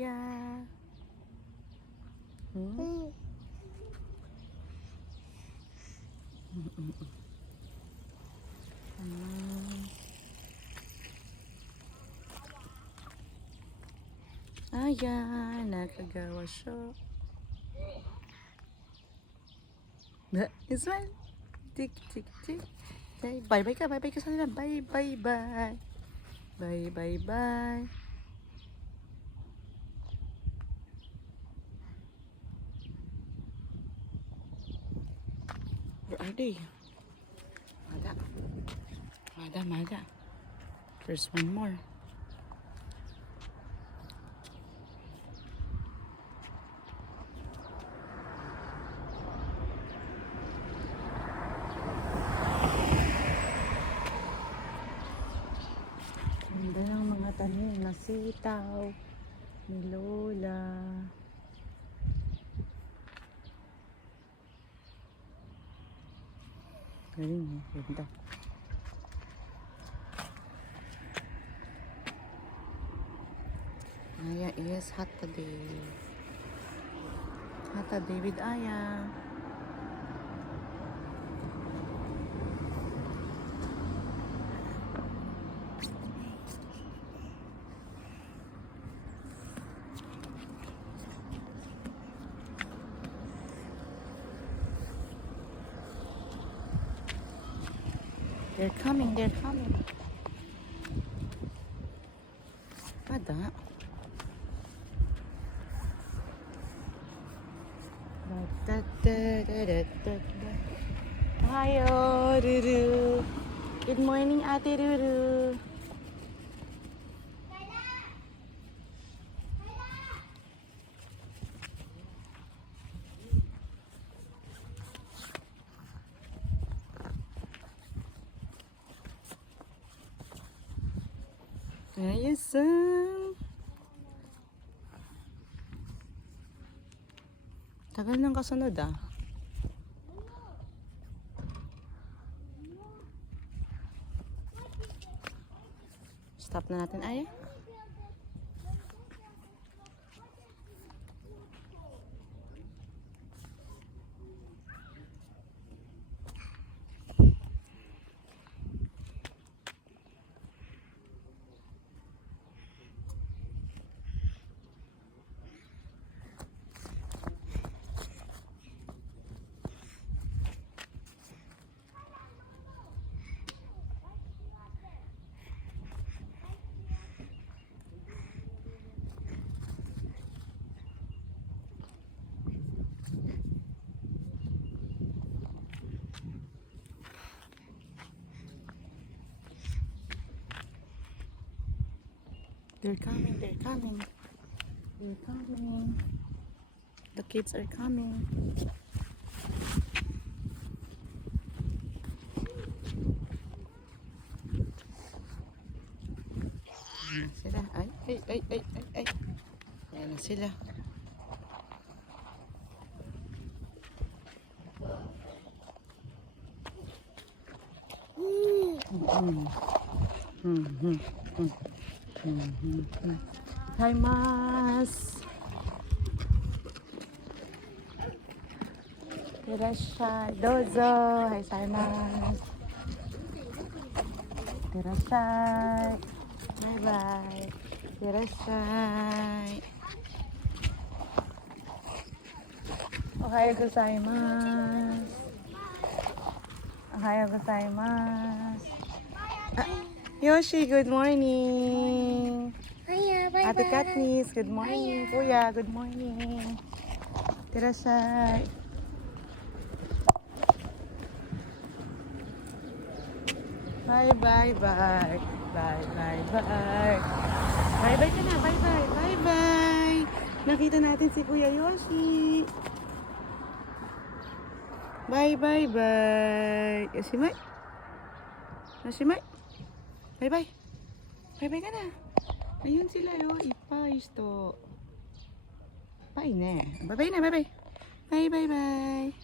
kuya. Hmm? Ayan, nakagawa siya. Ismail, tik tik tik. Bye bye ka sa nila. Bye bye bye. Bye bye bye. Where are they? Mada. There's one more. Ganda ng mga tanim na sitaw ni Lola. Galing, ganda. Aya is hot today. Hot today with Aya. They're coming. Ada. Hayo, Ruru. Good morning, Ate Ruru. Ayun. Tagal ng kasunod ah. Stop na natin ay. They're coming. The kids are coming. Ayan na sila. Ay. Ayan na sila. Hi, Mas. Terashay. Dozo. Hi, Mas. Terashay. Bye-bye. Terashay. Ohayo gozaimasu. Ohayo gozaimasu. Yoshi, good morning. Hiya, bye-bye. Ate Katniss, good morning. Kuya, good morning. Terasay. Bye-bye. Bye-bye ka na. Bye-bye. Nakita natin si Kuya Yoshi. Bye-bye. Yoshimai. Bye-bye. Bye-bye ka na. Ayun sila yo. Ipais to. Bye na. Bye-bye na. Bye-bye. Bye.